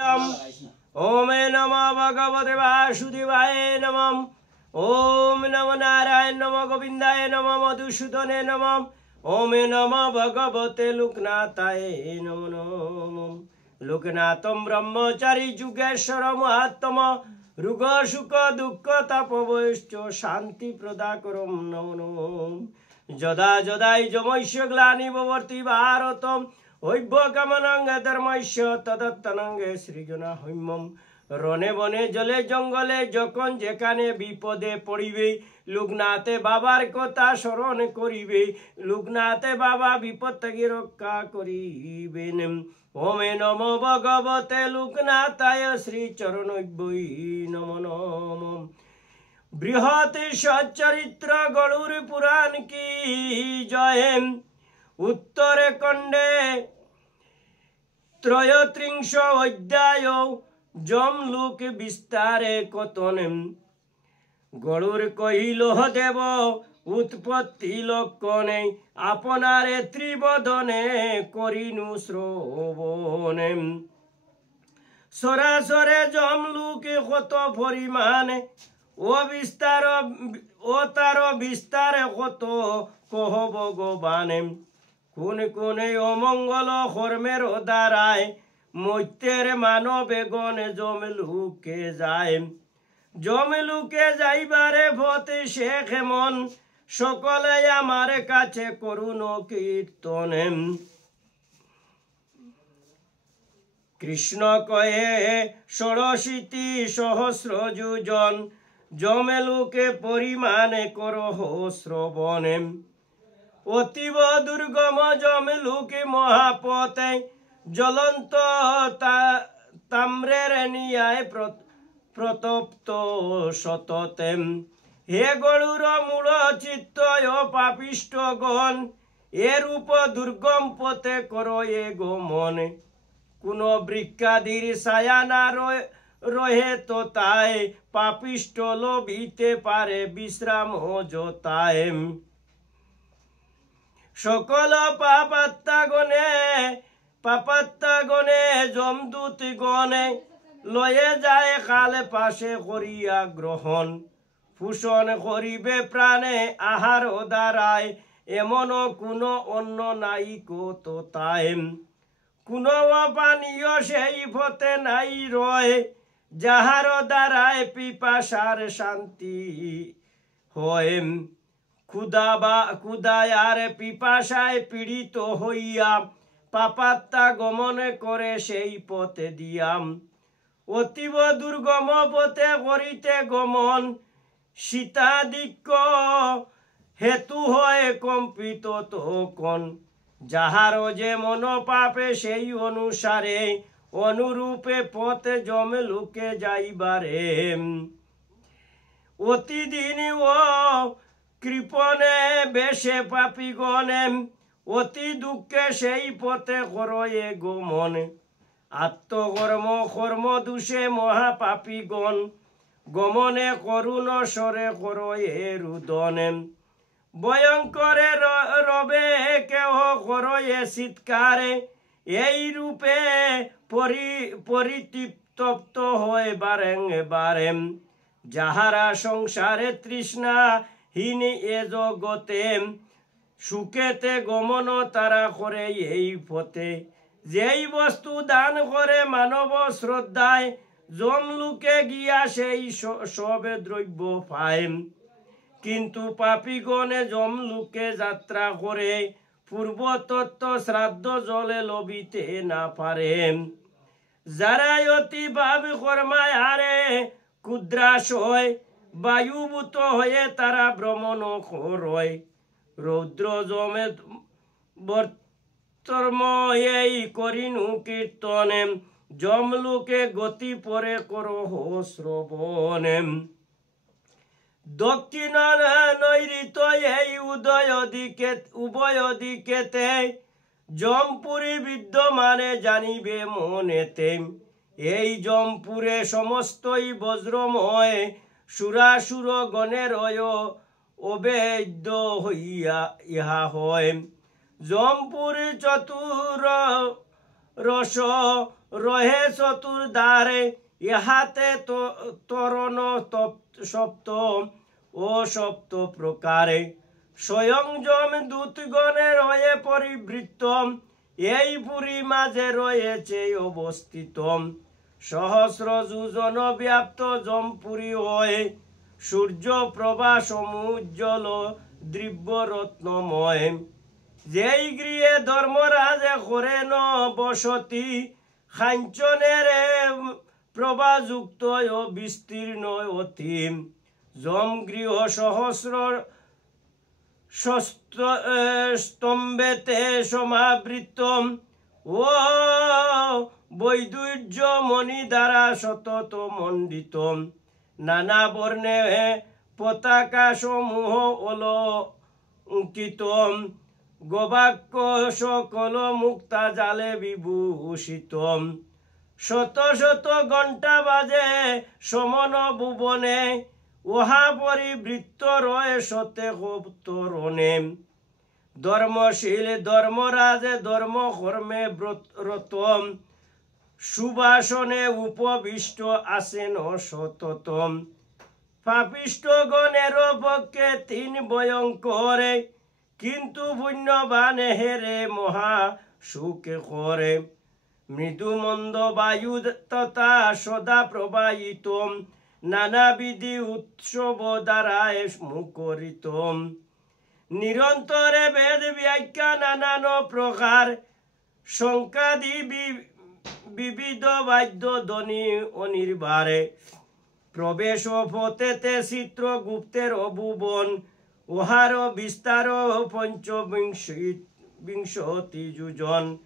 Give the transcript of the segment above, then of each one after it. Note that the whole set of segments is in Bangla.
ओम नमो भगवते वासुदेवाय नमः। ओम नमो नारायण नमो गोविंदाय नमो मधुसूदने नमः। ओम नमो भगवते लोकनाथाय नमो नमः। लोकनाथम ब्रह्मचारी जुगेश्वर महात्मा रुग सुख दुख तापवश्च शांति प्रदाकरम नमो नमः। जदा जदाय जमैश्य ग्लानि भवति भारतम ঐক্যকামনাঙ্গে ধর্মস্য তদত্তনঙ্গে সৃজনা হৈমম। রনে বনে জলে জঙ্গলে যখন যেখানে বিপদে পড়িবে লোকনাথে বাবার কথা স্মরণ করিবে। লোকনাথে বাবা বিপদ থেকে রক্ষা করিবেন। ওমে নম ভগবতে লোকনাথায় শ্রীচরণৈবৈ নমো নমঃ। বৃহৎ সচ্চরিত্র গরুর পুরাণ কি জয়। उत्तरे खंडे त्रयोत्रिंश अध्याय जमलुक विस्तारे कथने। गरुड़ कहिल देव उत्पत्ति लक्षणे आपनारे त्रिबदने करिनु श्रवणे। सरासरे जमलुक कत परिमाणे ओ विस्तार ओ तार विस्तारे कत कह भगवाने। কোন কোনে অমঙ্গল কর্মের দ্বারায় মৈত্যের মানবে গণে জমলুকে যায়। জমলুকে যাইবারে পথে শেখ মন সকলে আমার কাছে করুণ কীর্তনে। কৃষ্ণ কয়ে ৬৬ সহস্র যোজন জমলুকে পরিমাণে করহ শ্রবণে। অতীব দুর্গম জমলুকে মহাপথে জ্বলন্ত তাম্রের নিয়ায় প্রতপ্ত সততে। হে গরুর মূল চিত্ত ও পাপিষ্ঠগণ এরূপ দুর্গম পথে করো এ গমন। কোন বৃক্ষাদির ছায়া না রহে তো তাই পাপিষ্ঠ লভিতে পারে বিশ্রাম যতায়। সকল পাপাত্তাগণে যমদূত গণে লয়ে যায় কালে পাশে করিয়া গ্রহণ। পোষণ করিবে প্রাণে আহার দ্বারায় এমন কোন অন্ন নাই কত তাই। কোন পানীয় সেই পথে নাই রয় যাহার দ্বারায় পিপাসার শান্তি হয়। ক্ষুধায় আর পিপাসায় পীড়িত হইয়া পাপাত্তা গমন করে সেই পথে দিয়াম। অতীব দুর্গম পথে করিতে গমন সীতাদিক্য হেতু হয় কম্পিত তখন। যাহার যে মন পাপে সেই অনুসারে অনুরূপে পথে জমলুকে যাইবারে। অতিদিন ও কৃপণে বেশে পাপিগণে অতি দুঃখে সেই পথে করয়ে গমন। আত্মকর্ম কর্ম দোষে মহাপাপীগণ গমনে করুণ স্বরে করয়ে রুদনে। ভয়ঙ্করে রবে কেহ করয়ে চিৎকারে এই রূপে পরিতৃপ্ত হয় বারেং বারেম। যাহারা সংসারে তৃষ্ণা হীন এ জগতে সুখেতে গমন তারা করে এই পথে। যেই বস্তু দান করে মানব শ্রদ্ধায় জমলুকে গিয়া সেই সবে দ্রব্য পায়। কিন্তু পাপীগণে জমলুকে যাত্রা করে পূর্বতত্ত্ব শ্রাদ্ধ জলে লবিতে না পারে। যারা অতি ভাব কর্মায় আরে ক্ষুদ্রাস হয় বায়ুভূত হয়ে তারা ভ্রমণ করয়। রৌদ্র জমে বর্তর্ম এই করিনু কীর্তনে জমলুকে গতি পরে করহ শ্রবণে। দক্ষিণ নৈঋত এই উভয় দিকেতে জমপুরী বিদ্যমানে জানিবে মনেতে। এই জমপুরে সমস্তই বজ্রময় সুরাসুর গণের অবেদ্য হইয়া ইহা হয়। জমপুরী চতুর রস রহে চতুর্দ্বারে ইহাতে তরণ সপ্ত ও সপ্ত প্রকারে স্বয়ং যম দূতগণে রয়ে পরিবৃত্ত এই পুরী মাঝে রয়েছে অবস্থিত সহস্র যোজন ব্যাপ্ত জমপুরী হয়ে সূর্য প্রভা সমুজ্জ্বল দ্রব্য রত্নময় যেই গৃহে ধর্মরাজে করেন বসতি খাঞ্চনের প্রভাযুক্ত ও বিস্তীর্ণ অতি যম গৃহ সহস্র স্তম্ভেতে সমাবৃত ও বৈদুর্য মণি দ্বারা সতত মণ্ডিত নানা বর্ণে পতাকা সমূহ অলঙ্কিত গবাক্য সকল মুক্তা জালে বিভূষিত শত শত ঘণ্টা বাজে সমন ভুবনে উহা পরিবৃত্ত রয়ে সতে তরণে ধর্মশীল ধর্মরাজে ধর্ম কর্মে রত সুবাসনে উপবিষ্ট আছেন সততম পাপিষ্ট গণের পক্ষে তিন ভয়ঙ্করে কিন্তু পুণ্যবান হেরে মহা সুখে করে মৃদু মন্দ বায়ু তথা সদা প্রবাহিত নানাবিধি উৎসব দ্বারায় মুখরিত নিরন্তরে বেদ ব্যাখ্যা নানান প্রকার সংখ্যাদি বিবিধ বাদ্য ধ্বনি অনির্বারে প্রবেশ পথেতে চিত্রগুপ্তের অভুবন উহার বিস্তার পঞ্চবিংশতি যোজন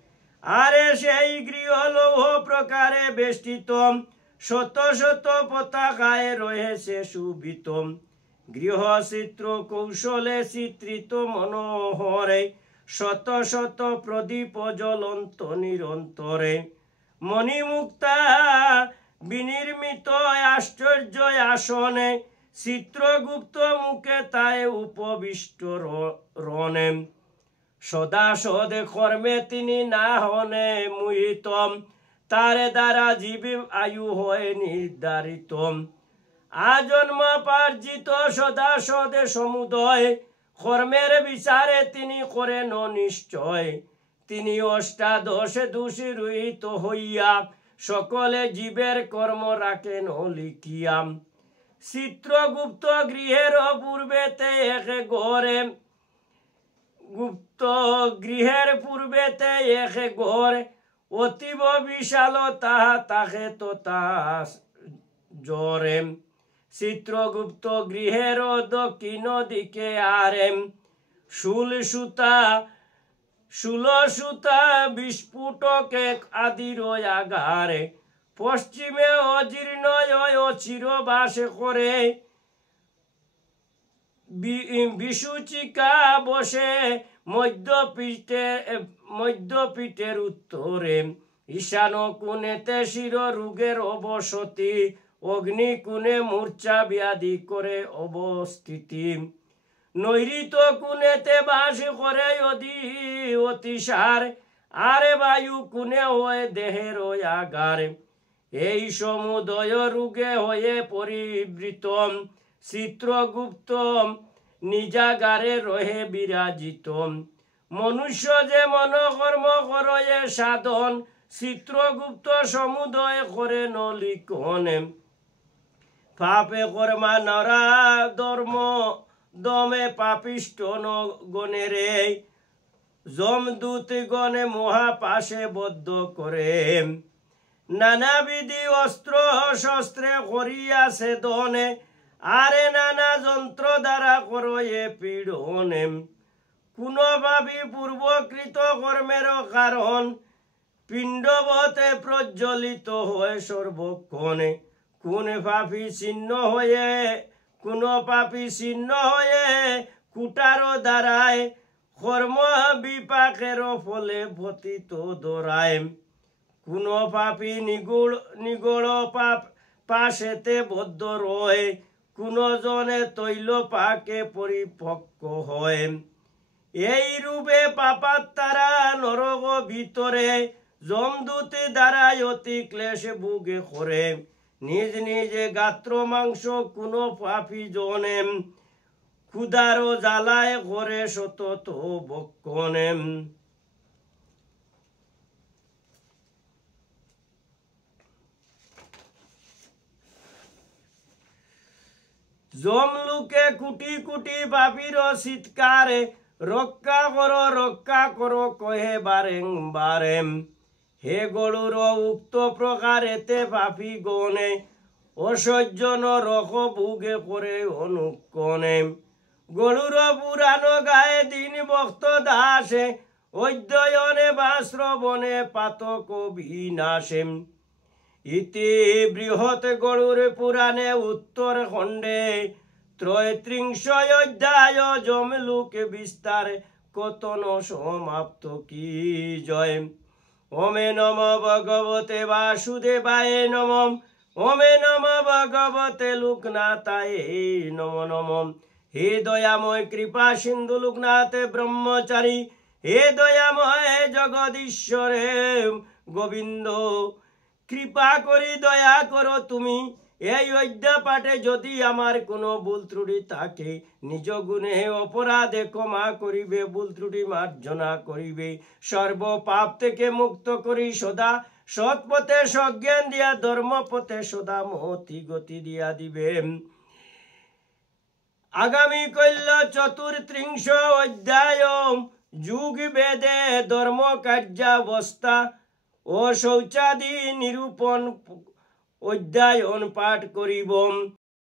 আরে সেই গৃহ লৌহ প্রকারে বেষ্টিত শত শত পতাকায় রয়েছে সুবিত গৃহ চিত্র কৌশলে চিত্রিত মনোহরে শত শত প্রদীপ জ্বলন্ত নিরন্তরে মণিমুক্তা বিনির্মিত আশ্চর্য আসনে চিত্রগুপ্ত মুখে তাই উপবিষ্ট রণে সদা সদে কর্মে তিনি না হনে মুহিত তারে দ্বারা জীব আয়ু হয় নির্ধারিত আজন্ম পার্জিত সদা সদে সমুদয় কর্মের বিচারে তিনি করেন নিশ্চয় তিনি অষ্টাদশে দোষী রহিত হইয়া সকলে জীবের কর্ম রাখেন লিখিয়া চিত্রগুপ্ত গৃহের পূর্বেতে এক ঘরে গুপ্ত গৃহের পূর্বেতে এক ঘর অতীব বিশাল তাহা তাকে তো তাহা জরে চিত্রগুপ্ত গৃহের দক্ষিণ দিকে আরেম শুল সুতা বিস্ফুটকে আদির আগারে পশ্চিমে অজীর্ণ চিরবাস করে বিসূচিকা বসে মধ্যপীঠের উত্তরে ঈশান কোণেতে শির রোগের অবসতি অগ্নি কোণে মূর্ছা ব্যাধি করে অবস্থিতি নৈঋত কোণেতে বাস করে অতিসার আরে বায়ু কোণে হয়ে দেহের আগার এই সমুদয় রোগে হয়ে পরিবৃত চিত্রগুপ্ত নিজাগারে রহে বিরাজিত মনুষ্য যে মনকর্ম করে সাধন চিত্রগুপ্ত সমুদয় করে নলিখন পাপে কর্মা নরা ধর্ম দমে পাপিষ্ট গণেরে যমদূত গণে মহাপাশে বদ্ধ করে নানাবিধি অস্ত্র শস্ত্রে করিয়াছে দনে আরে নানা যন্ত্র দ্বারা করয়ে পীড়নে কোনভাবে পূর্বকৃত কর্মের কারণ পিণ্ডবতে প্রজ্বলিত হয় সর্বক্ষণে কোন পাপী ছিন্ন হয়ে কুটার দ্বারায় কর্ম বিপাকের ফলে পতিত দরায় কোন পাপী নিগূঢ় পাশেতে বদ্ধ রয় কোন জনে তৈল পাকে পরিপক্ক হয় এই রূপে পাপাত্তারা নরক ভিতরে যমদূতে দ্বারাই অতি ক্লেশে ভুগে করে নিজ নিজে গাত্র মাংস কোনো পাপি জনে ক্ষুধারো জ্বালায় করে সতত বক্ষণে জমলুকে কুটি কুটি পাপির চিৎকারে রক্ষা করো কহে বারেং হে গরুর উক্ত প্রকারেতে পাপি গনে অসহ্যন রখ ভুগে করে অনুক্ষণে গরুর পুরানো গায়ে দিন ভক্ত দাসে অধ্যয়নে বা শ্রবণে পাতক বিনাশে ইতি বৃহৎ গরুর পুরাণে উত্তর খণ্ডে ৩৩ অধ্যায় জমলুকে বিস্তার কতন সমাপ্ত কি জয়। ওমে নম ভগবতে বাসুদেবায় নমঃ। ওমে নম ভগবতে লোকনাথায় নমঃ। হে দয়াময় কৃপা সিন্ধু লোকনাথ ব্রহ্মচারী, হে দয়াময় জগদীশ্বরে গোবিন্দ, কৃপা করি দয়া করো তুমি। এই অধ্যা পাঠে যদি আমার কোনো ভুল ত্রুটি থাকে, নিজ গুণে অপরাধে ক্ষমা করিবে, ভুল ত্রুটি মার্জনা করিবে। সর্ব পাপ থেকে মুক্ত করি সদা, সৎ পথে সজ্ঞান দিয়া ধর্ম পথে সদা মতি গতি দিয়া দিবে। আগামী কল্য ৩৪ অধ্যায় যুগ বেদে ধর্ম কার্যাবস্থা ও শৌচাদি নিরূপণ অধ্যায়ন পাঠ করিব।